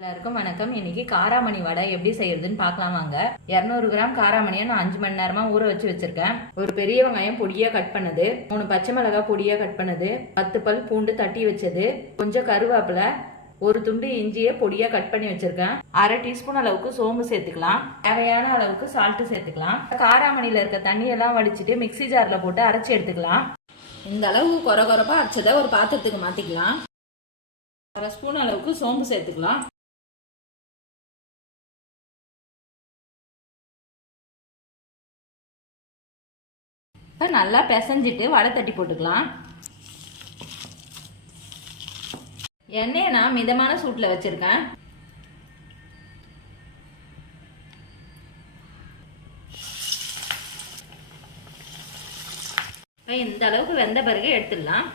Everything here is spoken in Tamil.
எல்லாருக்கும் வணக்கம். இன்னைக்கு காராமணி வடை எப்படி செய்யறதுன்னு பார்க்கலாம் வாங்க. இரநூறு கிராம் காராமணியை நான் அஞ்சு மணி நேரமா ஊற வச்சு வச்சிருக்கேன். ஒரு பெரிய வெங்காயம் பொடியா கட் பண்ணது. மூணு பச்சை மிளகாய் பொடியா கட் பண்ணது. பத்து பல் பூண்டு தட்டி வச்சது. கொஞ்சம் கருவேப்பிலை ஒரு துண்டு இஞ்சியை பொடியா கட் பண்ணி வச்சிருக்கேன். அரை டீஸ்பூன் அளவுக்கு சோம்பு சேர்த்துக்கலாம். தேவையான அளவுக்கு சால்ட்டு சேர்த்துக்கலாம். காராமணியில இருக்க தண்ணியெல்லாம் வடிச்சிட்டு மிக்ஸி ஜார்ல போட்டு அரைச்சி எடுத்துக்கலாம். இந்த அளவு கொர கொரப்பா அரைச்சதை ஒரு பாத்திரத்துக்கு மாத்திக்கலாம். அரை ஸ்பூன் அளவுக்கு சோம்பு சேர்த்துக்கலாம். இப்போ நல்லா பிசைஞ்சிட்டு வடை தட்டி போட்டுக்கலாம். எண்ணெயை நான் மிதமான சூட்டில் வச்சுருக்கேன். இப்போ இந்த அளவுக்கு வெந்த பிறகு எடுத்துடலாம்.